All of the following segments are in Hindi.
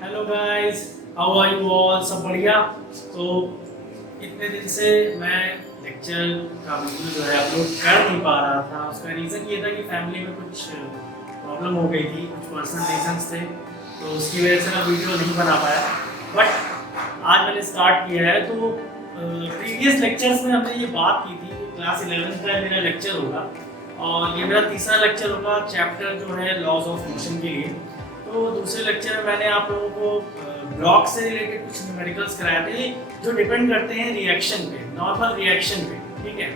Hello guys, how are you all? सब बढ़िया। तो इतने दिन से मैं लेक्चर का वीडियो जो है अपलोड कर नहीं पा रहा था। उसका रीज़न ये था कि फैमिली में कुछ प्रॉब्लम हो गई थी, कुछ पर्सनल रीजंस थे, तो उसकी वजह से मैं वीडियो नहीं बना पाया। बट आज मैंने स्टार्ट किया है। तो प्रीवियस लेक्चर्स में हमने ये बात की थी, क्लास 11 का मेरा लेक्चर होगा और ये मेरा तीसरा लेक्चर होगा चैप्टर जो है लॉज ऑफ मोशन के लिए। तो दूसरे लेक्चर में मैंने आप लोगों को ब्लॉक से रिलेटेड कुछ न्यूमेरिकल्स कराए थे जो डिपेंड करते हैं रिएक्शन पे, नॉर्मल रिएक्शन पे, ठीक है।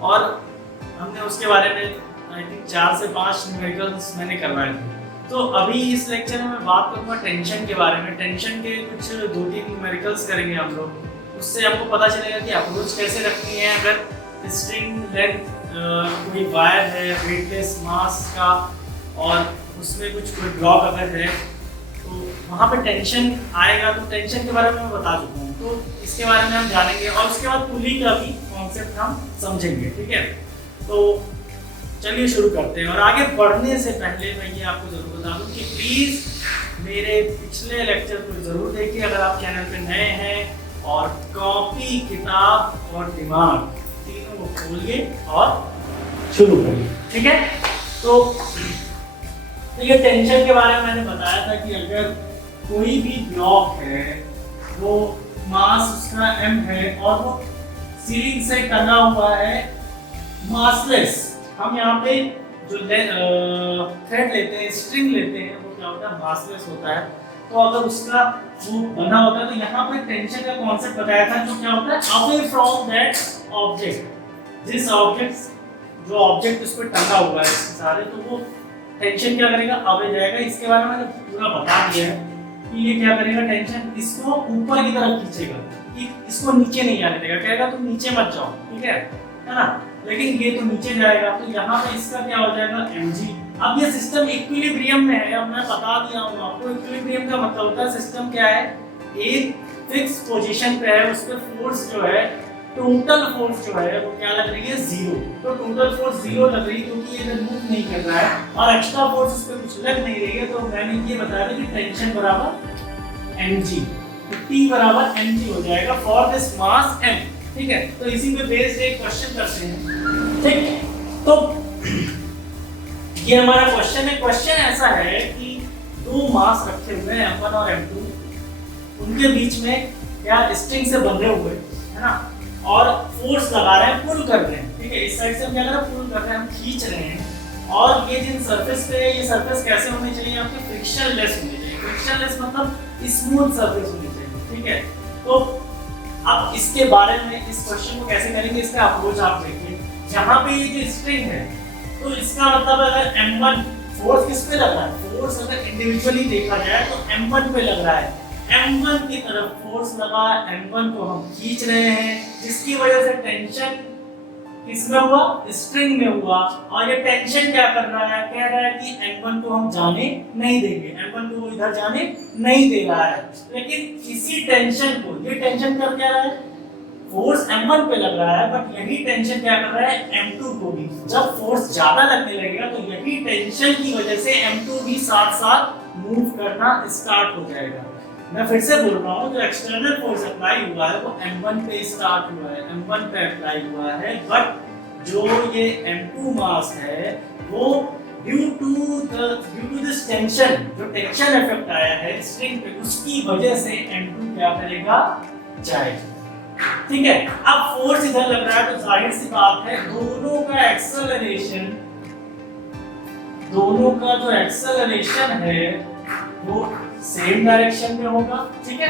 और हमने उसके बारे में आई थिंक 4 से 5 न्यूमेरिकल्स मैंने करवाए थे। तो अभी इस लेक्चर में मैं बात करूँगा टेंशन के बारे में। टेंशन के कुछ 2-3 न्यूमेरिकल्स करेंगे हम लोग। उससे आपको पता चलेगा कि अप्रोच कैसे रखनी है अगर स्ट्रिंग लेंथ कोई वायर है वेटलेस मास का और उसमें कुछ कोई ब्लॉक अगर है तो वहाँ पे टेंशन आएगा। तो टेंशन के बारे में मैं बता चुका हूँ, तो इसके बारे में हम जानेंगे और उसके बाद पुली का भी कॉन्सेप्ट हम समझेंगे, ठीक है। तो चलिए शुरू करते हैं। और आगे बढ़ने से पहले मैं ये आपको जरूर बता दूँ कि प्लीज़ मेरे पिछले लेक्चर को जरूर देखिए अगर आप चैनल पे नए हैं, और कॉपी, किताब और दिमाग तीनों को खोलिए और शुरू करिए, ठीक है। तो ये टेंशन के बारे में मैंने बताया था कि अगर कोई भी ब्लॉक है, वो मास उसका m है और वो सीलिंग से टंगा हुआ है मासलेस। हम यहाँ पे जो थ्रेड लेते हैं, स्ट्रिंग लेते हैं, वो क्या होता है, मासलेस होता है। तो अगर उसका वो बना होता है तो यहाँ पे टेंशन का कॉन्सेप्ट बताया था जो क्या होता है, अवे फ्रॉम दैट ऑब्जेक्ट। जिस ऑब्जेक्ट जो ऑब्जेक्ट उस पर टंगा हुआ है सारे, तो वो टेंशन क्या करेगा, अवे जाएगा। इसके बारे में मैंने पूरा बता दिया है कि ये क्या करेगा, टेंशन इसको ऊपर की तरफ खींचेगा, कि इसको नीचे नहीं आने देगा, कहेगा तुम नीचे मत जाओ, ठीक है ना। लेकिन ये तो नीचे जाएगा, तो यहाँ पे इसका क्या हो जाएगा, mg। अब ये सिस्टम इक्विलिब्रियम में है। अब मैं बता दिया हूँ आपको, इक्विलिब्रियम का मतलब होता है सिस्टम क्या है, एक फिक्स पोजीशन पे है, उस पर फोर्स जो है, टोटल फोर्स जो है वो क्या लग रही है, 0। तो टोटल फोर्स 0 लग रही है क्योंकि ये मूव नहीं कर रहा है और एक्स्ट्रा फोर्स उस पर कुछ लग नहीं रही है। तो मैंने ये बताया था कि टेंशन बराबर mg, तो T बराबर mg हो जाएगा फॉर दिस मास m, ठीक है। तो इसी पे बेस्ड एक क्वेश्चन करते हैं, ठीक। तो ये हमारा क्वेश्चन है। क्वेश्चन ऐसा है कि दो मास रखे हुए हैं m1 और m2, उनके बीच में क्या स्ट्रिंग से बंधे हुए है ना, और फोर्स लगा रहे हैं, पुल कर रहे हैं, ठीक है। इस साइड से हम क्या कर रहे हैं, पुल कर रहे हैं, हम खींच रहे हैं। और ये जिन सरफेस पे है, ये सरफेस कैसे होनी चाहिए, आपके फ्रिक्शन लेस होनी चाहिए। फ्रिक्शन लेस मतलब स्मूथ सरफेस होनी चाहिए, ठीक है। तो अब इसके बारे में, इस क्वेश्चन को कैसे करेंगे, इसका अप्रोच आप देखिए। यहाँ पे ये जो स्ट्रिंग है, तो इसका मतलब अगर m1 फोर्स किस पे लग रहा है, फोर्स अगर इंडिविजुअली देखा जाए तो m1 पे लग रहा है, m1 की तरफ फोर्स लगा, m1 को हम खींच रहे हैं, जिसकी वजह से टेंशन किसमें हुआ, स्ट्रिंग में हुआ। और ये टेंशन क्या कर रहा है, कह रहा है कि m1 को हम जाने नहीं देंगे, m1 को वो इधर जाने नहीं दे रहा है। लेकिन इसी टेंशन को, ये टेंशन कर क्या रहा है, फोर्स m1 पे लग रहा है, बट यही टेंशन क्या कर रहा है, m2 को भी। जब फोर्स ज्यादा लगने लगेगा तो यही टेंशन की वजह से m2 भी साथ साथ मूव करना स्टार्ट हो जाएगा। मैं फिर से बोल रहा हूँ, जो एक्सटर्नल फोर्स अप्लाई हुआ है वो m1 पे स्टार्ट हुआ है, m1 पे अप्लाई हुआ है, बट जो ये m2 मास है वो ड्यू टू दिस टेंशन, जो टेंशन इफेक्ट आया है स्ट्रिंग पे, उसकी वजह से m2 क्या करेगा, जाएगा, ठीक है। अब फोर्स इधर लग रहा है तो जाहिर सी बात है दोनों का जो एक्सेलरेशन है वो सेम डायरेक्शन में होगा, ठीक है।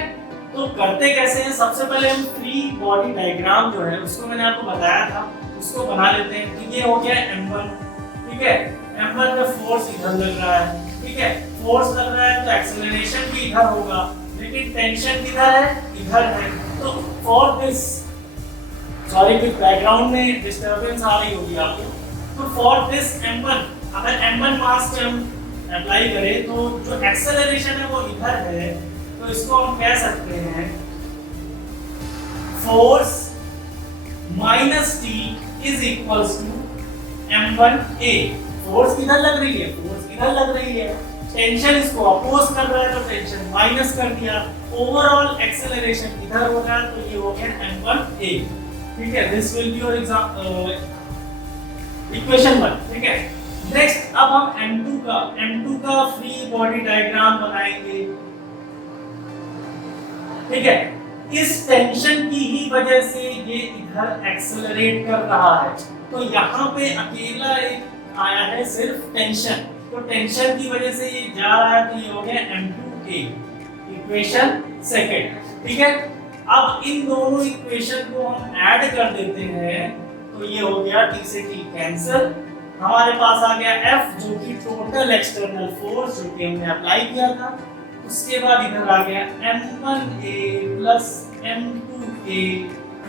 तो करते कैसे हैं, सबसे पहले हम फ्री बॉडी डायग्राम जो है उसको मैंने आपको बताया था, उसको बना लेते हैं। तो ये हो गया m1, ठीक है। m1 में फोर्स इधर लग रहा है, ठीक है। फोर्स लग रहा है तो एक्सेलरेशन भी इधर होगा, लेकिन टेंशन किधर है, इधर है। तो फॉर दिस, सॉरी कुछ बैकग्राउंड में डिस्टरबेंस आ रही होगी आपको। तो फॉर दिस m1, अगर m1 मास पे हम अप्लाई करें तो जो एक्सेलरेशन है वो इधर है, तो इसको हम कह सकते हैं force minus t is equals to m1a। Force किधर लग रही है, फोर्स इधर लग रही है, टेंशन इसको अपोज कर रहा है तो टेंशन माइनस कर दिया, ओवरऑल एक्सेलरेशन इधर हो रहा है तो ये हो गया m1a। ठीक है, this will be your equation 1। ठीक है, नेक्स्ट अब हम m2 का फ्री बॉडी डायग्राम बनाएंगे। ठीक है, इस टेंशन की ही वजह से ये इधर एक्सेलरेट कर रहा है, तो यहाँ पे अकेला एक आया है सिर्फ टेंशन, तो टेंशन की वजह से ये जा रहा है तो ये हो गया m2a, इक्वेशन सेकंड। ठीक है, अब इन दोनों इक्वेशन को हम ऐड कर देते हैं तो ये हो गया t से t कैंसिल, हमारे पास आ गया F जो कि टोटल एक्सटर्नल फोर्स जो कि हमने अप्लाई किया था, उसके बाद इधर आ गया m1a प्लस m2a,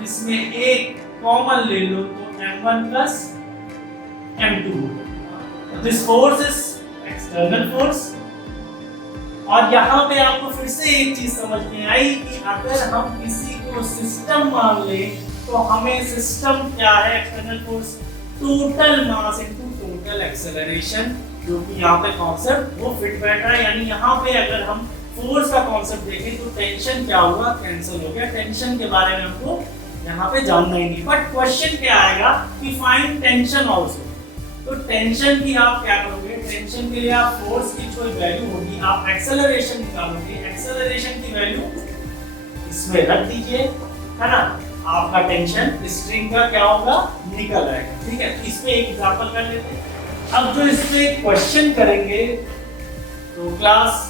इसमें एक कॉमन ले लो तो m1 plus m2। This force is external force. और यहाँ पे आपको फिर से एक चीज समझ में आई कि अगर हम किसी को सिस्टम मान ले तो हमें सिस्टम क्या है, external force total mass into total acceleration, जो कि यहाँ पे कॉन्सेप्ट वो फिट बैठ रहा है। यानी यहाँ पे अगर हम फोर्स का कॉन्सेप्ट देखें तो टेंशन क्या होगा, कैंसिल हो गया, टेंशन के बारे में हमको यहाँ पे जानना ही नहीं। बट क्वेश्चन क्या आएगा कि फाइंड टेंशन आल्सो, तो टेंशन की आप क्या करोगे, टेंशन के लिए आप फोर्स की कोई वैल्यू होगी, आप एक्सेलरेशन निकालोगे, एक्सेलरेशन की वैल्यू इसमें रख दीजिए, है ना, आपका टेंशन स्ट्रिंग का क्या होगा, निकल आएगा। ठीक है, इस पे एक एग्जांपल कर लेते हैं। अब जो इस पे क्वेश्चन करेंगे तो क्लास,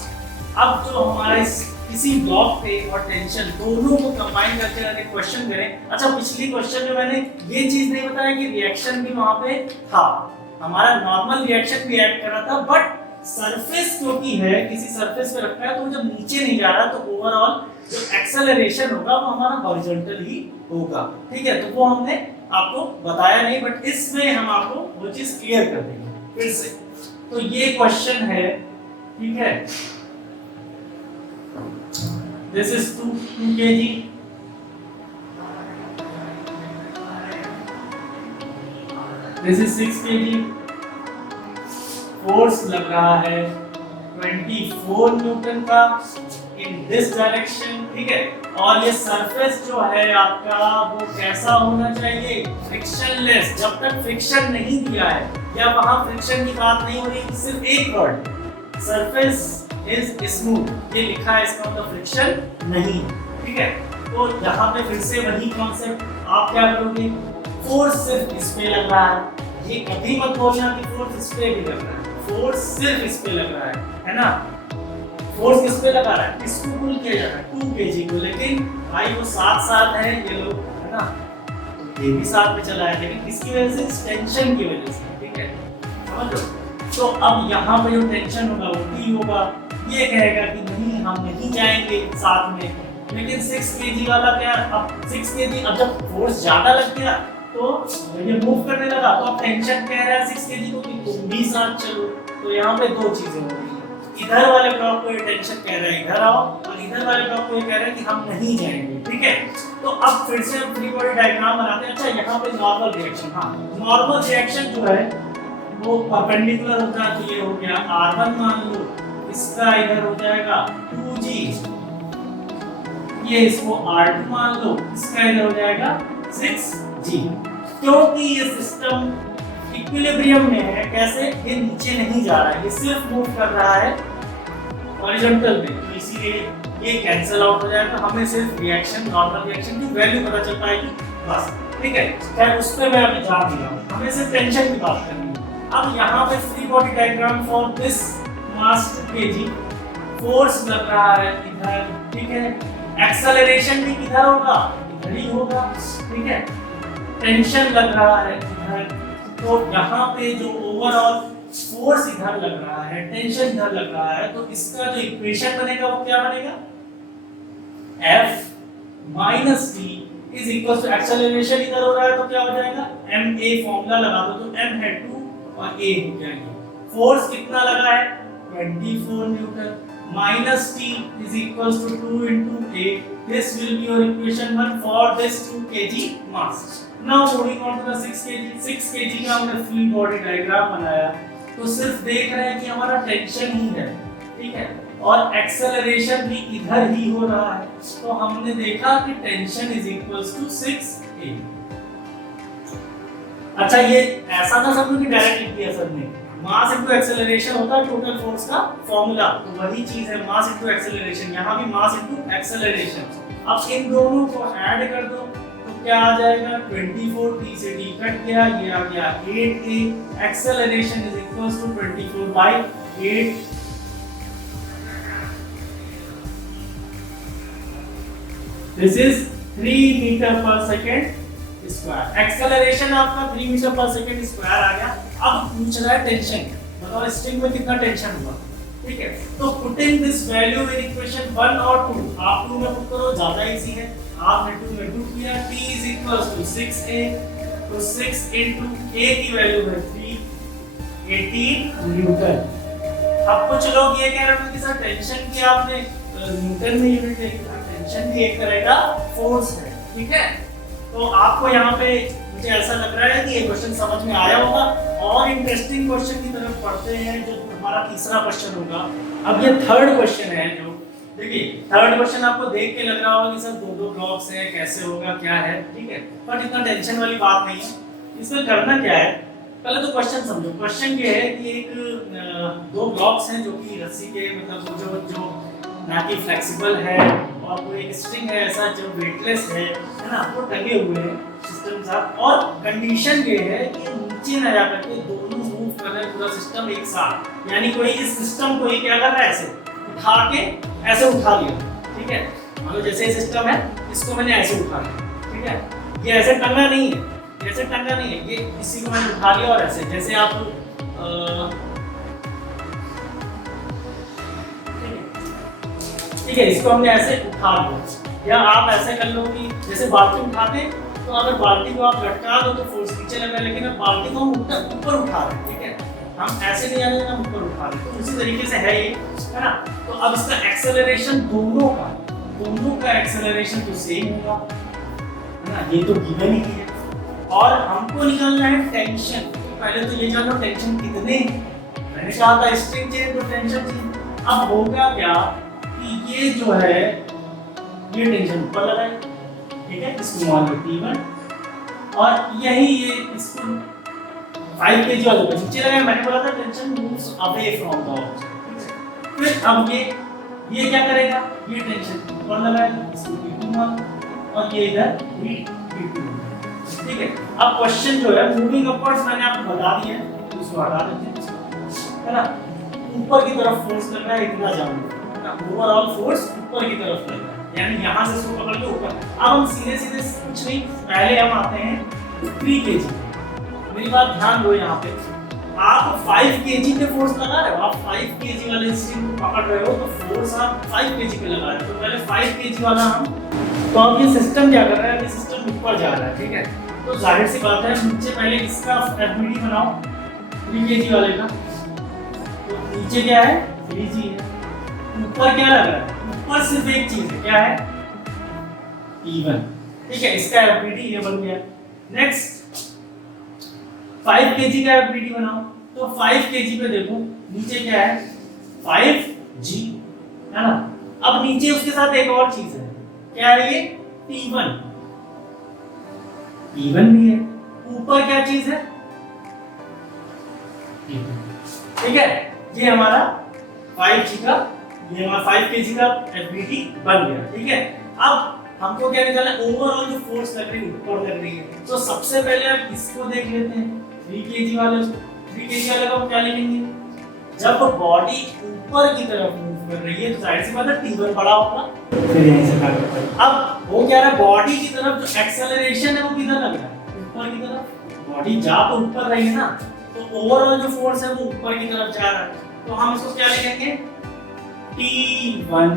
अब जो हमारा किसी ब्लॉक पे और टेंशन दोनों को कंबाइन करके अगर क्वेश्चन करें, अच्छा पिछली क्वेश्चन में मैंने ये चीज नहीं बताया कि रिएक्शन भी वहां पे था, हमारा नॉर्मल रिएक्शन भी ऐड कर रहा था, बट सरफेस क्योंकि है, किसी सरफेस पे रखा है तो जब नीचे नहीं जा रहा तो ओवरऑल जो एक्सेलरेशन होगा वो हमारा हॉरिजॉन्टल ही होगा। ठीक है, तो वो हमने आपको बताया नहीं, बट इसमें हम आपको वो चीज क्लियर कर देंगे फिर से। तो ये क्वेश्चन है, ठीक है, this is 2 kg, this is 6 kg, force लग रहा है 24 न्यूटन का इन दिस डायरेक्शन। ठीक है, और ये सरफेस जो है आपका वो कैसा होना चाहिए, फ्रिक्शनलेस। जब तक फ्रिक्शन नहीं दिया है या वहां फ्रिक्शन की बात नहीं हो रही, सिर्फ एक वर्ड सरफेस इज स्मूथ, ये लिखा है, इसका मतलब फ्रिक्शन नहीं। ठीक है, तो यहाँ पे फिर से वही कॉन्सेप्ट, आप क्या करोगे, फोर्स सिर्फ इस पे लग रहा है, ये कभी मत बोलना कि फोर्स इस पे भी लग रहा है, फोर्स सिर्फ इस पे लग रहा है ना, फोर्स किस पे लगा रहा है, इसको पुल किया जा रहा है 2 kg को, लेकिन भाई वो साथ है ये लोग, है ना, तो ये भी साथ में चला है, लेकिन किसकी वजह से, टेंशन की वजह से। ठीक है, समझ लो। तो अब यहाँ पे जो टेंशन होगा वो T होगा, ये कहेगा कि नहीं हम नहीं जाएंगे साथ में, लेकिन 6 kg वाला क्या, अब 6 kg, अब जब फोर्स ज्यादा लग गया तो ये मूव करने लगा, तो अब टेंशन कह रहा है 6 kg को कि तुम भी साथ चलो। तो यहाँ पे दो चीजें हो रही है, इधर वाले ब्लॉक को ये टेंशन कह रहा है इधर आओ, और इधर वाले ब्लॉक को ये कह रहा है कि हम नहीं जाएंगे। ठीक है, तो अब फिर से हम फ्री बॉडी डायग्राम बनाते हैं। अच्छा, यहाँ पे नॉर्मल रिएक्शन, हाँ नॉर्मल रिएक्शन जो है वो परपेंडिकुलर होता है, तो ये हो गया R1 मान लो, इसका इधर हो जाएगा 2G, ये इसको R2 मान लो, इसका इधर हो जाएगा 6G, क्योंकि ये सिस्टम इक्विलिब्रियम में है। कैसे, ये नीचे नहीं जा रहा है, ये सिर्फ मूव कर रहा है हॉरिजॉन्टल में, तो इसीलिए ये कैंसिल आउट हो जाएगा, हमें सिर्फ रिएक्शन, नॉर्मल रिएक्शन की वैल्यू पता चल पाएगी बस। ठीक है, खैर उस पे मैं अभी जान दिया, हमें सिर्फ टेंशन की बात करनी है। अब यहाँ पे free body diagram for this mass 2 kg, force लग रहा है इधर, ठीक है, एक्सेलरेशन भी किधर होगा, इधर ही होगा। ठीक है, टेंशन लग रहा है इधर, तो यहाँ पे जो ओवरऑल फोर्स इधर लग रहा है, टेंशन इधर लग रहा है, तो इसका जो इक्वेशन बनेगा वो क्या बनेगा, F minus T is equal to acceleration इधर हो रहा है तो क्या हो जाएगा, ma फॉर्मूला लगा दो तो m है 2 और a हो जाएगी। फोर्स कितना लगा है 24 newton, minus T is equal to 2 into a, this will be your equation 1 for this 2 kg mass। Now moving on to the 6 kg का हमने फ्री बॉडी डायग्राम बनाया, तो सिर्फ देख रहे हैं कि हमारा टेंशन ही है, ठीक है, और एक्सेलरेशन भी इधर ही हो रहा है, तो हमने देखा कि tension is equals to 6a। अच्छा, ये ऐसा ना समझो कि डायरेक्ट लिख दिया सर ने, मास इनटू एक्सेलरेशन होता है टोटल फोर्स का फॉर्मूला, तो वही चीज है मास इनटू एक्सेलरेशन, यहाँ भी मास इनटू एक्सेलरेशन। अब इन दोनों को ऐड कर दो तो क्या आ जाएगा, 24, t से t कट गया, ये आ गया 8a, acceleration is equals to 24/8। This is 3 metre per second square. Acceleration आपका 3 मीटर पर सेकेंड स्क्वायर आ गया। अब पूछ रहा है टेंशन, मतलब स्ट्रिंग में कितना टेंशन हुआ, ठीक है। तो putting this value in equation 1 और 2, आप 2 में पुट करो, ज्यादा इजी है, आपने 2 में पुट किया, t is equals to 6a, तो 6 इनटू a की वैल्यू है 318 न्यूटन। अब कुछ लोग ये कह रहे हैं कि सर टेंशन की आपने न्यूटन में यूनिट देखी, टेंशन भी एक तरह का फोर्स है, ठीक है। तो आपको यहाँ पे मुझे ऐसा लग रहा है कि ये क्वेश्चन समझ में आया होगा, और इंटरेस्टिंग क्वेश्चन की तरफ पढ़ते हैं जो हमारा तीसरा क्वेश्चन होगा। अब ये थर्ड क्वेश्चन है, जो देखिए थर्ड क्वेश्चन आपको देख के लग रहा होगा कि सर 2-2 ब्लॉक्स है, कैसे होगा, क्या है, ठीक है, बट इतना टेंशन वाली बात नहीं है। इसमें करना क्या है, पहले तो क्वेश्चन समझो। क्वेश्चन ये है कि एक 2 ब्लॉक्स हैं जो कि रस्सी के, मतलब जो ना कि फ्लेक्सिबल है, और वो एक स्ट्रिंग है ऐसा जो वेटलेस है ना, वो टंगे हुए हैं सिस्टम के साथ, और कंडीशन ये है कि नीचे ना जा करके दोनों मूव कर रहे हैं पूरा सिस्टम एक साथ, यानी कोई इस सिस्टम को ही क्या कर रहा है, ऐसे उठा के ऐसे उठा लिया, ठीक है। मान लो जैसे ये सिस्टम है, इसको मैंने ऐसे उठा लिया, ठीक है, ये ऐसे टंगा नहीं है, ऐसे टंगा नहीं है, ये इसी को मैंने उठा लिया, और ऐसे जैसे आप ठीक है, इसको हमने ऐसे उठा लिया, या आप ऐसे कर लो कि जैसे बाल्टी उठाते, तो अगर बाल्टी को आप लटका दो तो फोर्स नीचे लग रहा है, लेकिन अब बाल्टी को हम ऊपर उठा रहे हैं, ठीक है, हम ऐसे नहीं आ रहे, हम ऊपर उठा रहे हैं, तो उसी तरीके से है ये, है ना। तो अब इसका एक्सेलरेशन दोनों का एक्सेलरेशन तो सेम होगा, है ना, ये तो गिवन ही है, और हमको निकालना है टेंशन। पहले तो ये जानो टेंशन कितने, मैंने कहा था स्ट्रिंग चेन तो टेंशन चाहिए। अब होगा क्या कि ये जो है ये टेंशन ऊपर लगा है, ठीक है, इसको मान लो T1, और यही ये इसको 5 kg वाले को नीचे लगा है। मैंने बोला था tension moves away from the object. फिर अब ये क्या करेगा, ये टेंशन ऊपर लगाएगा, इसको T2 मान, और ये इधर T2, ठीक है। अब क्वेश्चन जो है मूविंग अपवर्ड्स मैंने आपको बता दिया है, तो इसको हटा देते हैं, है ना। ऊपर की तरफ फोर्स करना है, इतना जानो, ओवरऑल फोर्स ऊपर की तरफ लग रहा है, यानी यहां से इसको पकड़ के ऊपर। अब हम सीधे कुछ नहीं, पहले हम आते हैं 3 kg। मेरी बात ध्यान दो, यहाँ पे आप 5 kg पे फोर्स लगा रहे हो, आप 5 kg वाले स्ट्रिंग को पकड़ रहे हो, तो फोर्स आप 5 kg पे लगा रहे हो, तो पहले 5 kg वाला हम, तो अब ये सिस्टम क्या कर रहा है, ये सिस्टम ऊपर जा रहा है, ठीक है, तो जाहिर सी बात है नीचे पहले इसका एफबीडी बनाओ 3 kg वाले का, तो नीचे क्या है 3g है, ऊपर क्या लग रहा है, ऊपर सिर्फ एक चीज है, क्या है T1, ठीक है, इसका एफबीडी ये बन गया। नेक्स्ट 5 kg का एफबीडी बनाओ, तो 5 kg पे देखो नीचे क्या है 5g, है ना। अब नीचे उसके साथ एक और चीज है, क्या है ये T1 भी है, ऊपर क्या चीज है T2, ठीक है। ये हमारा 5g का, ये हमारा 5 kg का एफबीडी बन गया, ठीक है। अब हमको क्या निकालना है, ओवरऑल जो फोर्स लग रही है ऊपर लग रही है, तो सबसे पहले हम इसको देख लेते हैं 3 kg वाले का हम क्या लिखेंगे, जब बॉडी ऊपर की तरफ मूव कर रही है तो जाहिर सी बात है T1 बड़ा होगा, फिर यहीं से काट कर। अब वो क्या है, बॉडी की तरफ जो एक्सेलरेशन है वो किधर लग रहा है, ऊपर की तरफ, बॉडी जा तो ऊपर रही है ना, तो ओवरऑल जो फोर्स है वो ऊपर की तरफ जा रहा है, तो हम इसको क्या लिखेंगे T1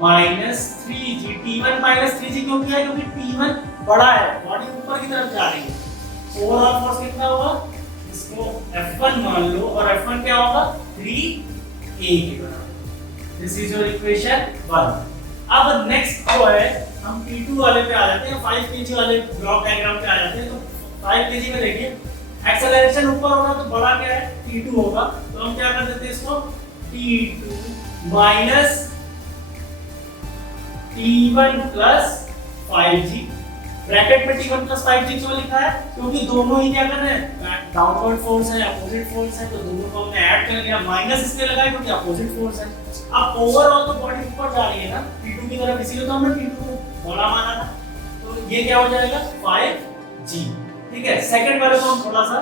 minus 3g। T1 minus 3g क्यों किया है, क्योंकि T1 बड़ा है, बॉडी ऊपर की तरफ जा रही है, ओवरऑल फोर्स कितना होगा, इसको F1 मान लो, और F1 क्या होगा 3a के बराबर। This is your equation 1। अब नेक्स्ट जो है हम T2 वाले पे आ जाते हैं, 5 kg वाले ब्लॉक डायग्राम पे आ जाते हैं। तो 5 kg में देखिए एक्सेलरेशन ऊपर होगा तो बड़ा क्या है T2 होगा, तो हम क्या कर देते हैं इसको T2 minus T1 plus 5G। Bracket में T1 प्लस 5G क्यों लिखा है? क्योंकि दोनों ही क्या कर रहे हैं, डाउनवर्ड फोर्स है, अपोजिट फोर्स है, तो दोनों को हमने ऐड कर लिया। माइनस इसलिए लगाया क्योंकि अपोजिट फोर्स है। अब ओवरऑल तो बॉडी ऊपर जा रही है ना T2 की तरफ, इसीलिए तो हमने T2 को बड़ा माना था। तो ये क्या हो जाएगा 5G। ठीक है, सेकंड वाले को हम थोड़ा सा,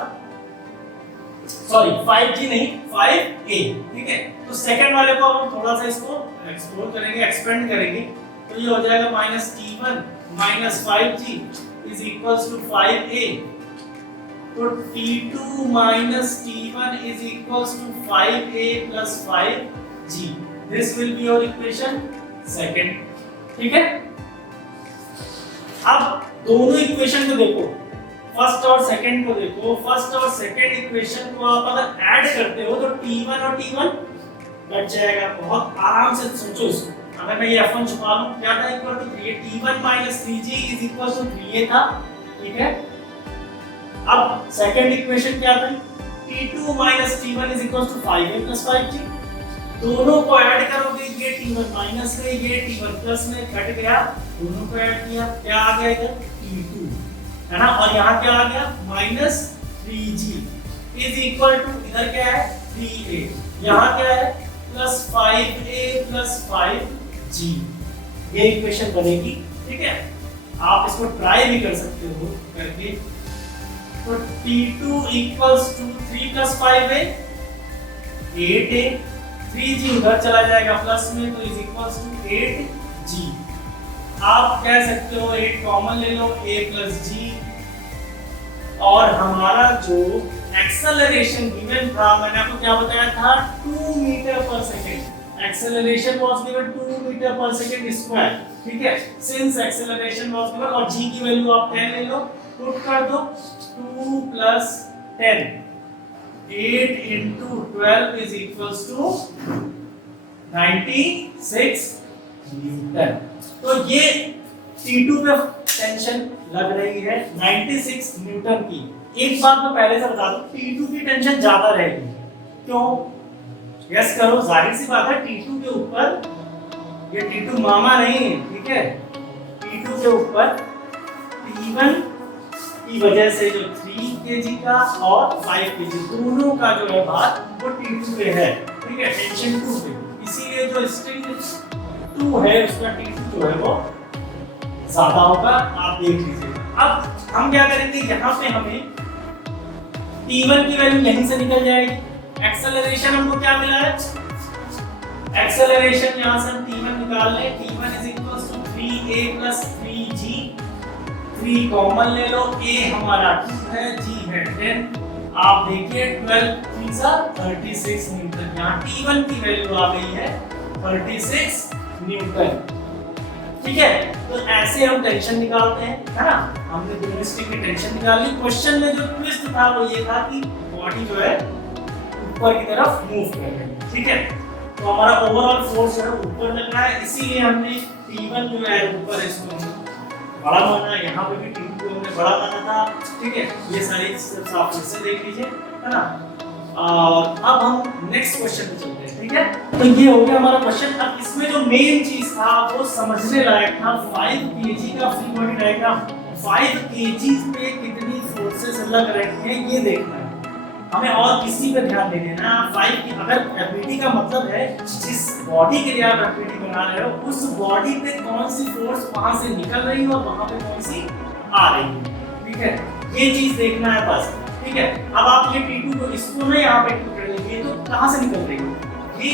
सॉरी 5G नहीं 5A। ठीक है, तो सेकंड वाले को हम थोड़ा सा इसको एक्सप्लोर करेंगे, एक्सपेंड करेंगे। तो ये हो जाएगा minus T1 minus 5G is equals to 5A। तो T2 minus T1 is equals to 5A plus 5G। This will be your equation second. ठीक है, अब दोनों इक्वेशन को देखो, फर्स्ट और सेकंड को देखो। फर्स्ट और सेकंड इक्वेशन को आप अगर ऐड करते हो तो T1 और T1 कट जाएगा। बहुत आराम से सोचो इसको। अगर मैं ये F1 छुपा लूं, क्या था equal to 3 T1 minus 3G is equal to 3A था। ठीक है, अब सेकंड इक्वेशन क्या था, T2 minus T1 is equal to 5A plus 5G। दोनों को ऐड करोगे, ये T1 माइनस में, ये T1 प्लस में कट गया, दोनों को ऐड किया, क्या आ गया इधर T2, है ना। और यहाँ क्या आ गया minus 3G is equal to, इधर क्या है 3A, यहाँ क्या है प्लस 5A प्लस 5G। ये इक्वेशन बनेगी। ठीक है, आप इसको ट्राई भी कर सकते हो करके। तो T2 equals to 3 plus 5A 8A, 3G उधर चला जाएगा प्लस में, तो इज इक्वल्स टू 8G। आप कह सकते हो 8 कॉमन ले लो, A प्लस G। और हमारा जो एक्सेलरेशन गिवन था, मैंने आपको क्या बताया था 2 metre per second. Acceleration was given 2 metre per second square. ठीक है, सिंस एक्सेलरेशन वाज गिवन, और G की वैल्यू आप 10 ले लो, पुट कर दो 2 plus 10, 8 into 12 is equals to 96 newton. तो ये T2 पे टेंशन लग रही है 96 न्यूटन की। एक बात मैं पहले से बता दूं, T2 की टेंशन ज्यादा रहेगी। क्यों? यस करो, जाहिर सी बात है T2 के ऊपर, ये T2 मामा नहीं है। ठीक है, T2 के ऊपर T1 की वजह से जो 3 kg का और 5 kg दोनों का जो है भार वो T2 पे है। ठीक है, टेंशन 2 पे, इसीलिए जो स्ट्रिंग 2 है उसका T2 जो है वो ज्यादा होगा। आप देख लीजिए। अब हम क्या करेंगे, यहाँ पे हमें T1 की वैल्यू यहीं से निकल जाएगी। एक्सेलरेशन हमको क्या मिला है, एक्सेलरेशन यहाँ से हम T1 निकाल लें, T1 is equals to 3A plus 3G। 3 common ले लो, A हमारा 2 है, G है 10। आप देखिए 12 3 सा 36 न्यूटन। यहाँ T1 की वैल्यू आ गई है 36 न्यूटन। ठीक है, तो ऐसे हम टेंशन निकालते हैं, है ना। हमने दोनों स्ट्रिंग की टेंशन निकाल ली। क्वेश्चन में जो ट्विस्ट था वो ये था कि बॉडी जो है ऊपर की तरफ मूव कर रही है। ठीक है, तो हमारा ओवरऑल फोर्स जो है ऊपर लग रहा है, इसीलिए हमने T1 जो है ऊपर इसको बड़ा माना, यहाँ पे भी T2 को हमने बड़ा माना था। ठीक है, ये सारी स्टेप्स आप फिर से देख लीजिए, है ना। अब हम नेक्स्ट क्वेश्चन पे चलते हैं। ठीक है, तो ये हो गया हमारा क्वेश्चन। अब इसमें जो मेन चीज था वो समझने लायक था, 5 kg का फ्री बॉडी डायग्राम। 5 kg पे कितनी फोर्सेस लग रही हैं ये देखना है हमें, और किसी पे ध्यान नहीं देना। 5 की अगर एफबीटी का मतलब है जिस बॉडी के लिए आप एफबीटी बना रहे हो उस बॉडी पे कौन सी फोर्स वहां से निकल रही है और वहां पे कौन सी आ रही है। ठीक है, ये चीज देखना है बस। ठीक है, अब आप ये T2 को इसको ना यहाँ पे पकड़ लेंगे, तो कहाँ से निकल रही है, ये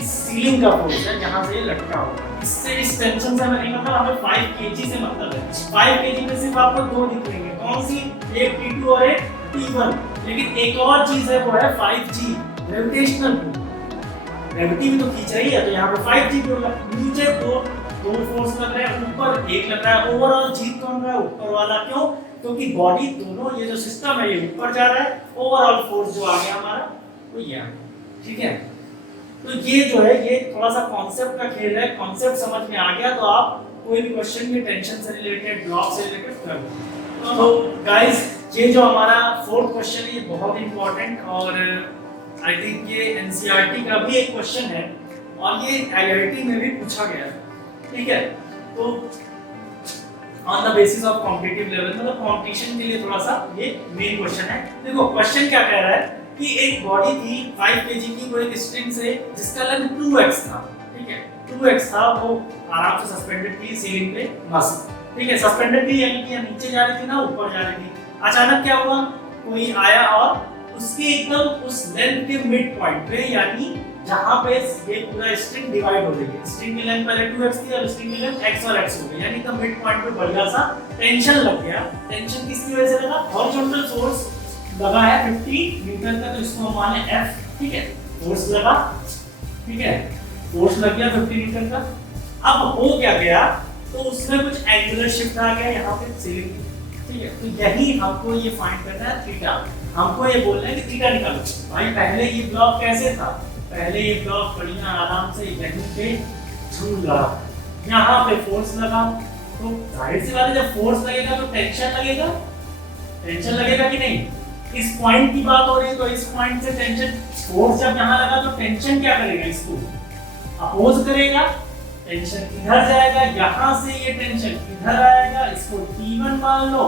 इस सीलिंग का फोर्स है जहाँ से ये लटका हुआ। इससे इस टेंशन से हमें नहीं मतलब, हमें 5 kg से मतलब है। 5 kg में सिर्फ आपको दो दिखेंगे, कौन सी, एक T2 और एक T1। लेकिन एक और चीज है वो है 5G ग्रेविटेशनल पुल। ग्रेविटी भी तो खींच रही है, तो यहाँ पे 5G भी होगा। नीचे दो फोर्स लग रहे हैं, ऊपर एक लग रहा है। ओवरऑल जीत कौन रहा है, ऊपर वाला। क्यों? क्योंकि बॉडी दोनों, ये जो सिस्टम है ये ऊपर जा रहा है, ओवरऑल फोर्स जो आ गया हमारा वो ये। ठीक है, तो ये जो है ये थोड़ा सा कॉन्सेप्ट का खेल है। कॉन्सेप्ट समझ में आ गया तो आप कोई भी क्वेश्चन में टेंशन से रिलेटेड, ब्लॉक से रिलेटेड कर दो। तो गाइस, ये जो हमारा फोर्थ क्वेश्चन है ये बहुत इंपॉर्टेंट और आई थिंक ये एनसीईआरटी का भी एक क्वेश्चन है और ये आईआईटी में भी पूछा गया है, ठीक है। तो on the basis of competitive level, मतलब कंपटीशन के लिए थोड़ा सा ये मेन क्वेश्चन है। देखो क्वेश्चन क्या कह रहा है कि एक बॉडी थी 5 केजी की, वो एक स्ट्रिंग से जिसका लेंथ 2x था, ठीक है, 2x था, वो आराम से सस्पेंडेड थी सीलिंग पे मस्त, ठीक है, सस्पेंडेड थी यानी कि नीचे जा रही थी ना ऊपर जा रही थी। अचानक क्या हुआ, कोई आया और उसके एकदम उस लेंथ के मिड पॉइंट पे, यानी जहां पे ये पूरा स्ट्रिंग डिवाइड हो रही है, स्ट्रिंग की लेंथ पहले 2x थी और स्ट्रिंग की लेंथ x और x हो गई, यानी कि मिड पॉइंट पे बढ़िया सा टेंशन लग गया। टेंशन किसकी वजह से लगा, हॉरिजॉन्टल फोर्स लगा है 50 न्यूटन का, तो इसको हम मान लें F, ठीक है, फोर्स लगा, ठीक है, फोर्स लग गया 50 न्यूटन का। अब हो क्या गया, तो उसमें कुछ एंगुलर शिफ्ट आ गया यहाँ पे सीलिंग, ठीक है, तो यही हमको ये फाइंड करना है थीटा। हमको ये बोलना है कि थीटा निकालो। भाई पहले ये ब्लॉक कैसे था, पहले ये ब्लॉक बढ़िया आराम से यहीं पे झूल रहा, यहाँ पे फोर्स लगा, तो जाहिर सी बात है जब फोर्स लगेगा तो टेंशन लगेगा, टेंशन लगेगा कि नहीं। इस पॉइंट की बात हो रही है, तो इस पॉइंट से टेंशन, फोर्स जब यहाँ लगा तो टेंशन क्या करेगा, इसको अपोज करेगा, टेंशन इधर जाएगा, यहाँ से ये टेंशन इधर आएगा, इसको T1 मान लो।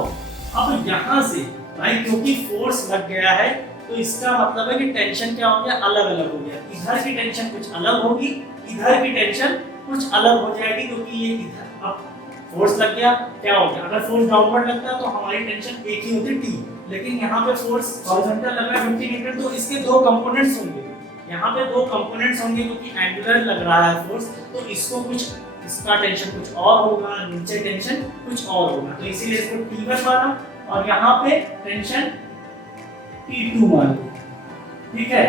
अब यहाँ से भाई क्योंकि फोर्स लग गया है, तो इसका मतलब है कि टेंशन क्या हो गया, अलग अलग हो गया, इधर की टेंशन कुछ अलग होगी, इधर की टेंशन कुछ अलग हो जाएगी, क्योंकि ये इधर अब फोर्स लग गया, क्या हो गया, अगर फोर्स डाउनवर्ड लगता तो हमारी टेंशन एक ही होती T, लेकिन यहाँ पे फोर्स हॉरिजॉन्टल लग रहा है 50 न्यूटन, तो इसके दो कंपोनेंट्स होंगे, यहाँ पे दो कंपोनेंट्स होंगे, क्योंकि एंगुलर लग रहा है फोर्स, तो इसको कुछ, इसका टेंशन कुछ और होगा, नीचे टेंशन कुछ और होगा, तो इसीलिए इसको T1 माना और यहाँ पे टेंशन T2 मान लो, ठीक है।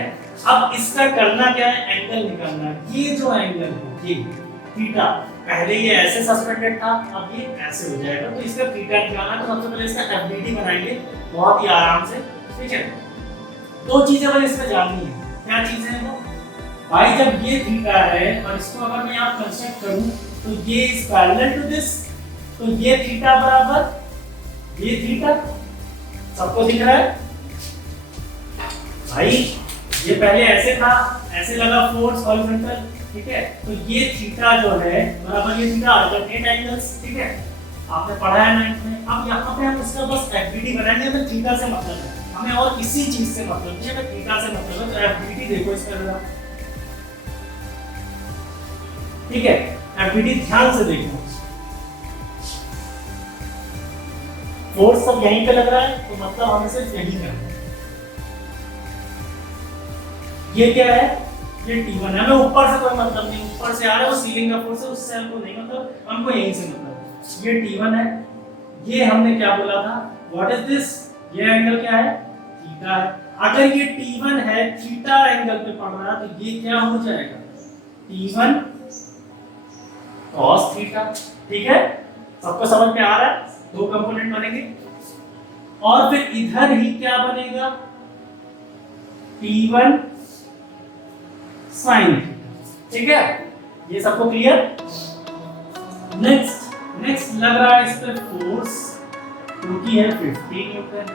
अब इसका करना क्या है, एंगल निकालना है। ये जो एंगल है ये थीटा, पहले ये ऐसे सस्पेंडेड था, अब ये ऐसे हो जाएगा, तो इसका थीटा निकालना है, तो सबसे पहले इसका एफबीडी बनाएंगे बहुत ही आराम से, ठीक है। दो चीजें बस इसमें जाननी है, क्या चीजें हैं वो, भाई जब ये थीटा है और इसको अगर मैं यहाँ कंस्ट्रक्ट करूं, तो ये इज पैरेलल टू दिस, तो ये थीटा बराबर ये थीटा, सबको दिख रहा है भाई, ये पहले ऐसे था, ऐसे लगा फोर्स हॉरिजॉन्टल, ठीक है, तो ये थीटा जो है बराबर ये थीटा, अल्टरनेट एंगल्स, ठीक है, आपने पढ़ा है 9th में। अब यहाँ पे हम इसका बस एफबीडी बनाएंगे, हमें थीटा से मतलब है, हमें और किसी चीज से मतलब नहीं है, हमें थीटा से मतलब है, तो एफबीडी देखो इसका जरा, ठीक है, एफबीडी ध्यान से देखो, फोर्स सब यहीं पे लग रहा है, तो मतलब हमें सिर्फ यही करना है। ये क्या है, ये T1 है, हमें ऊपर से कोई मतलब नहीं, ऊपर से आ रहा है वो सीलिंग का फोर्स है, उससे हमको नहीं मतलब, हमको यहीं से मतलब। ये T1 है, ये हमने क्या बोला था, व्हाट इज दिस, ये एंगल क्या है, थीटा है। अगर ये T1 है, थीटा एंगल पे पड़ रहा है, तो ये क्या हो जाएगा, T1 cos थीटा, ठीक है, सबको समझ में आ रहा है, दो कंपोनेंट बनेंगे। और फिर इधर ही क्या बनेगा, T1 sin, ठीक है, ये सबको क्लियर। नेक्स्ट लग रहा है इस पे फोर्स, क्योंकि है 50 न्यूटन,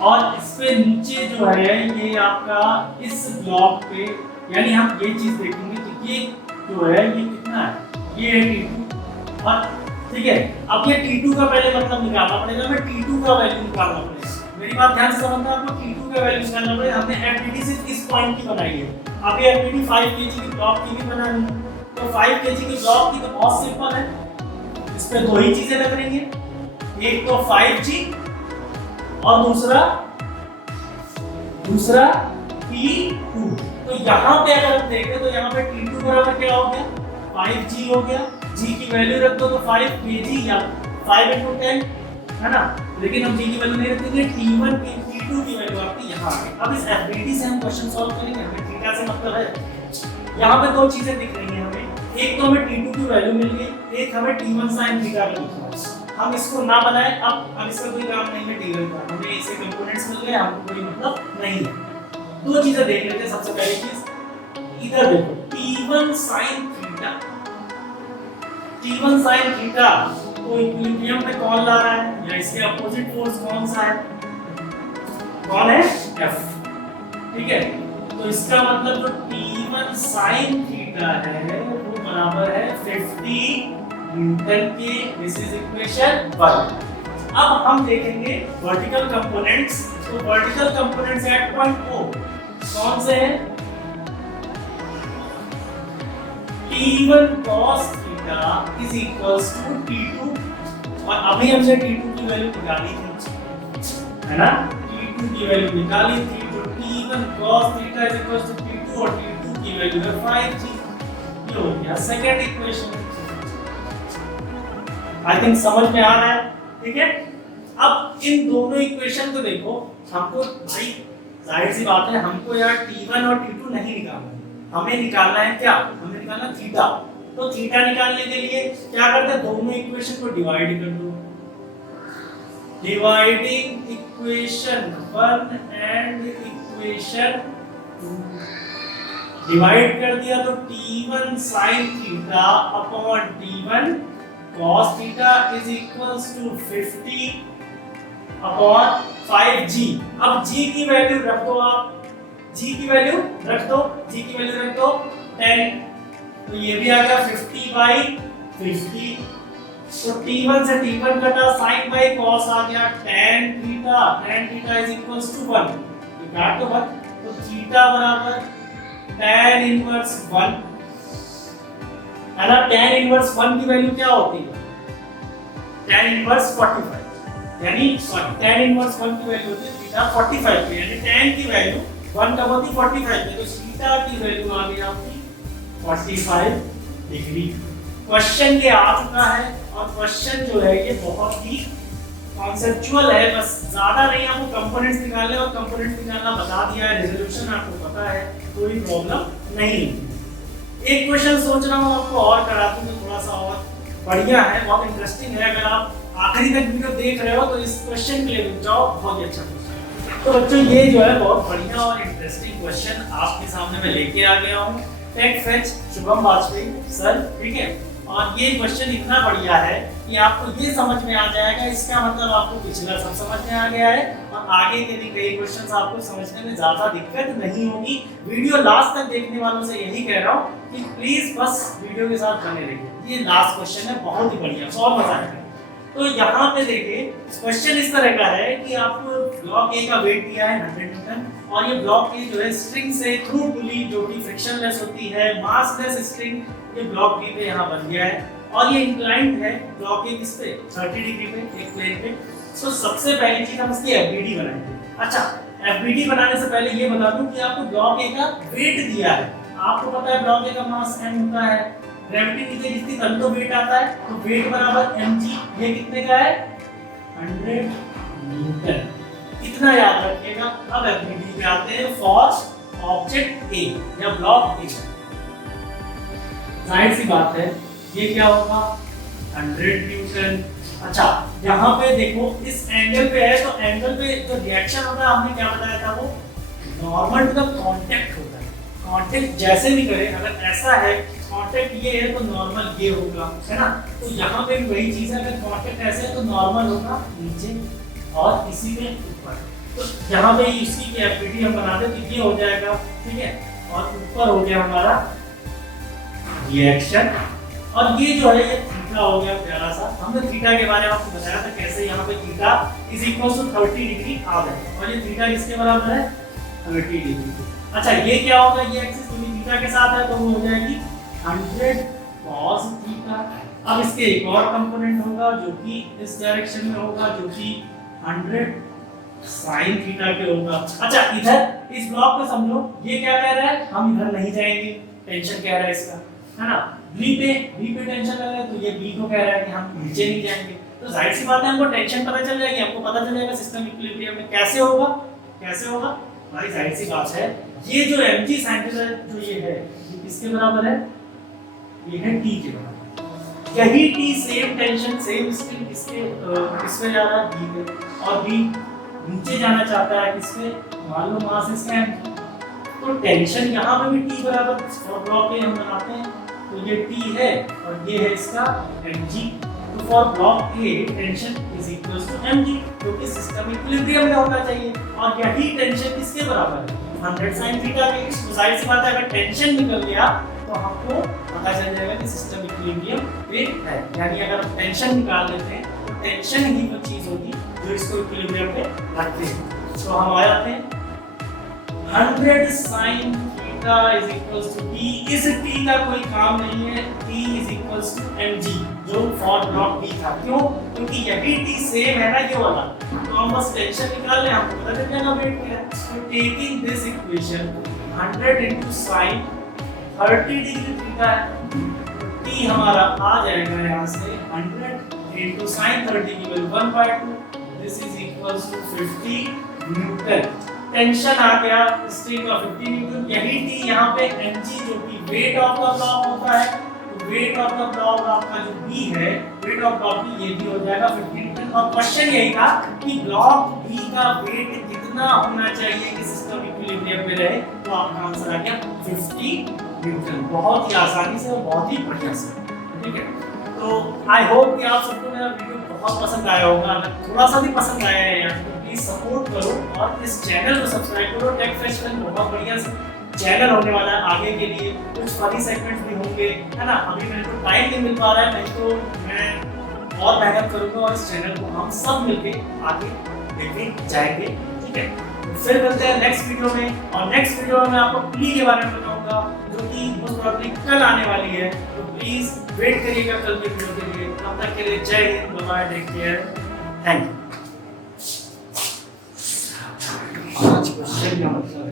और इस पे नीचे जो है ये आपका इस ब्लॉक पे, यानी हम ये चीज देखेंगे कि ये जो है ये कितना है, ये है T2, और ठीक है, अब ये T2 का पहले मतलब निकालना पड़ेगा, हमें T2 का वैल्यू निकालना पड़ेगा। मेरी बात ध्यान से समझना, आपको T2 का वैल्यू निकालना पड़ेगा। हमने एफबीडी सिर्फ इस पॉइंट की बनाई है, अब ये एफबीडी 5 केजी की ब्लॉक की भी बनानी है, तो 5 केजी की ब्लॉक की तो बहुत सिंपल है, इस पे दो ही चीजें लग रही हैं, एक तो 5G और दूसरा T2। तो यहाँ पे अगर हम देखें तो यहाँ पे T2 बराबर क्या हो गया, 5G हो गया, G की वैल्यू रख दो तो 5 kg या 5 × 10 है ना, लेकिन हम G की वैल्यू नहीं रखेंगे, T1 की T2 की वैल्यू आपकी यहाँ आ गई। अब इस एफबीडी से हम क्वेश्चन सॉल्व करेंगे, हमें थीटा से मतलब है। यहाँ पे दो चीजें दिख रही हैं हमें, एक तो हमें T2 की वैल्यू मिल गई, एक हमें T1 sin थीटा का लिखना है। हम इसको ना बनाए, अब इसका कोई काम नहीं है T1 का, हमें इसके कंपोनेंट्स मिल गए, हमको कोई मतलब नहीं है। दो चीजें देख लेते हैं। सबसे पहली चीज इधर देखो, T1 sin theta, T1 sin theta को इक्विलिब्रियम पे कौन ला रहा है, या इसके अपोजिट फोर्स कौन सा है, कौन है, F, ठीक है, तो इसका मतलब जो T1 sin थीटा है वो बराबर है 50 न्यूटन के। This is equation 1। अब हम देखेंगे वर्टिकल कंपोनेंट्स। तो vertical components at point O कौन से हैं? T1 cos theta is equals to T2, और अभी हमने T2 की वैल्यू निकाली थी, है ना? T2 की वैल्यू निकाली थी, तो T1 cos theta is equals to T2 और T2 की वैल्यू है 5G। ये हो गया सेकंड इक्वेशन। आई थिंक समझ में आ रहा है, ठीक है? अब इन दोनों इक्वेशन को देखो, हमको भाई जाहिर सी बात है हमको यार T1 और T2 नहीं निकालना, हमें निकालना है क्या? हमें निकालना थीटा। तो थीटा निकालने के लिए क्या करते हैं? दोनों इक्वेशन को डिवाइड कर दो। Dividing equation 1 and equation 2, divide कर दिया तो T1 sin theta upon T1 cos theta is equals to 50 upon 5G। अब G की वैल्यू रख दो, आप G की वैल्यू रख दो, G की वैल्यू रख दो 10, तो ये भी आ गया 50/50। तो T1 से T1 कटा, sin बाई cos आ गया tan theta is equals to 1, ये काट दो 1, तो थीटा बराबर tan इनवर्स 1, है ना? tan इनवर्स 1 की वैल्यू क्या होती है? tan इनवर्स 45, यानी tan इनवर्स 1 की वैल्यू होती है थीटा 45 पे, यानी tan की वैल्यू 1 कब होती है? 45 पे, तो थीटा की वैल्यू आ गई आपकी 45 डिग्री। क्वेश्चन ये आ चुका है, और क्वेश्चन जो है ये बहुत ही कॉन्सेप्चुअल है, बस ज्यादा नहीं, आपको कंपोनेंट्स निकालने और कंपोनेंट्स निकालना बता दिया है, रेजोल्यूशन आपको पता है, कोई प्रॉब्लम नहीं। एक क्वेश्चन सोच रहा हूँ आपको और करा दूं तो थोड़ा सा और बढ़िया है, बहुत इंटरेस्टिंग है। अगर आप आखिरी तक वीडियो देख रहे हो तो इस क्वेश्चन के लिए रुक जाओ, बहुत ही अच्छा क्वेश्चन। तो बच्चों ये जो है बहुत बढ़िया और इंटरेस्टिंग क्वेश्चन आपके सामने मैं लेके आ गया हूँ। Fact fetch Shubham Vajpayee sir, ठीक है? और ये क्वेश्चन इतना बढ़िया है कि आपको ये समझ में आ जाएगा, इसका मतलब आपको पिछला सब समझ में आ गया है, और आगे के भी कई क्वेश्चंस आपको समझने में ज्यादा दिक्कत नहीं होगी। वीडियो लास्ट तक देखने वालों से यही कह रहा हूँ कि प्लीज बस वीडियो के साथ बने रहिए। ये लास्ट क्वेश्चन है, बहुत ही बढ़िया, सॉल्व मजा आएगा। तो यहाँ पे देखिए क्वेश्चन इस तरह का है कि आपको ब्लॉक ए का वेट दिया है 100 न्यूटन, और ये ब्लॉक ए जो है स्ट्रिंग से थ्रू पुली जो कि फ्रिक्शनलेस होती है, मासलेस स्ट्रिंग, ये ब्लॉक बी पे यहाँ बन गया है, और ये इंक्लाइंड है ब्लॉक ए किस पे? 30 डिग्री पे, एक प्लेन पे। तो सबसे पहली चीज हम इसकी एफबीडी बनाएंगे। अच्छा, एफबीडी बनाने से पहले ये बता दूं कि आपको ब्लॉक ए का वेट दिया है। आपको पता है ब्लॉक ए का मास m होता है, ग्रेविटी नीचे गिरती तब तो वेट आता है, तो वेट बराबर mg। ये कितने का है? 100 न्यूटन। इतना याद रखिएगा। अब एफबीडी पे आते हैं फॉर ऑब्जेक्ट ए या ब्लॉक ए। जाहिर सी बात है ये क्या होगा? 100 न्यूटन। अच्छा, यहाँ पे देखो इस एंगल पे है, तो एंगल पे जो रिएक्शन होता है हमने क्या बताया था, वो नॉर्मल टू द कांटेक्ट होता है। कांटेक्ट जैसे भी करें, अगर ऐसा है कांटेक्ट ये है तो नॉर्मल ये होगा, है ना? तो यहाँ पे भी वही चीज है, अगर कांटेक्ट ऐसे है तो नॉर्मल होगा नीचे और इसी में ऊपर। तो यहाँ पे इसी की एफबीडी हम बना दे तो ये हो जाएगा, ठीक है? और ऊपर हो गया हमारा रिएक्शन, और ये जो है ये थीटा हो गया प्यारा सा। हमने थीटा के बारे में आपको बताया था कैसे यहाँ पे theta is equal to 30 degree आ जाएगा, और ये थीटा किसके बराबर है? 30 डिग्री। अच्छा, ये क्या होगा? ये एक्सिस पूरी थीटा के साथ है तो वो हो जाएगी 100 cos थीटा। अब इसके एक और कंपोनेंट होगा जो कि इस डायरेक्शन में होगा, जो कि 100 sin थीटा के होगा। अच्छा, इधर इस ब्लॉक को समझो, ये क्या कह रहा है? हम इधर नहीं जाएंगे, टेंशन कह रहा है इसका, है ना? बी पे टेंशन लग रहा है, तो ये बी को कह रहा है कि हम नीचे नहीं जाएंगे। तो जाहिर सी बात है हमको टेंशन पता चल जाएगी, हमको पता चल जाएगा सिस्टम इक्विलिब्रियम में कैसे होगा। कैसे होगा भाई? जाहिर सी बात है ये जो mg sin थीटा जो ये है, ये किसके बराबर है? ये है t के बराबर। यही t same tension same string किसमें जा रहा है? b पे, और b नीचे जाना चाहता है किसपे? मान लो मास इसका m, तो टेंशन यहाँ पे भी t बराबर फॉर ब्लॉक ए हम बनाते हैं, तो ये t है और ये है इसका mg। तो for block A tension is equal to mg, क्योंकि सिस्टम इक्विलिब्रियम में होना चाहिए, और यही टेंशन किसके बराबर है? 100 sin थीटा देगी। तो जाहिर सी बात है अगर टेंशन निकल गया तो हमको पता चल जाएगा कि सिस्टम इक्विलिब्रियम पे है। यानी अगर हम टेंशन निकाल लेते हैं तो टेंशन ही वो चीज होगी जो इसको इक्विलिब्रियम पे रखते हैं। तो हम आ जाते हैं 100 sin theta is equals to t। इस t का कोई काम नहीं है, t इज इक्वल्स टू mg जो फॉर ब्लॉक b था। क्यों? क्योंकि यही t सेम है ना ये वाला, तो हम बस टेंशन निकाल लें, हमको पता चल जाएगा वेट क्या है। तो taking this equation 100 into sin 30 degree theta है, t हमारा आ जाएगा यहाँ से 100 into sin 30 की value 1/2, this is equals to 50 newton. Tension आ गया, स्ट्रिंग का 50 न्यूटन, यही t यहाँ पे mg जो कि वेट ऑफ द ब्लॉक होता है। तो वेट ऑफ द ब्लॉक आपका जो b है, वेट ऑफ ब्लॉक b ये भी हो जाएगा 50 न्यूटन। और क्वेश्चन यही था कि ब्लॉक b का वेट कितना होना चाहिए कि सिस्टम इक्विलिब्रियम में रहे, तो आपका आंसर आ गया 50 न्यूटन। बहुत ही आसानी से और बहुत ही बढ़िया से, ठीक है। तो आई होप कि आप सबको मेरा वीडियो बहुत पसंद आया होगा। अगर थोड़ा सा भी पसंद आया है यार तो प्लीज सपोर्ट करो और इस चैनल को सब्सक्राइब करो। टेक फेस्टिवल बहुत बढ़िया से चैनल होने वाला है आगे के लिए, कुछ फनी सेगमेंट्स भी होंगे, है ना। अभी मेरे को टाइम नहीं मिल पा रहा है, नहीं तो मैं और मेहनत करूंगा और इस चैनल को हम सब मिलके आगे लेके जाएंगे, ठीक है। फिर मिलते हैं नेक्स्ट वीडियो में, और नेक्स्ट वीडियो में मैं आपको प्ली के बारे में बताऊंगा जो कि मोस्ट प्रोबेबली कल आने वाली है। तो प्लीज वेट करिएगा कल के वीडियो के लिए। तब तक के लिए जय हिंद, bye, take care, thank you. आज क्वेश्चन का मतलब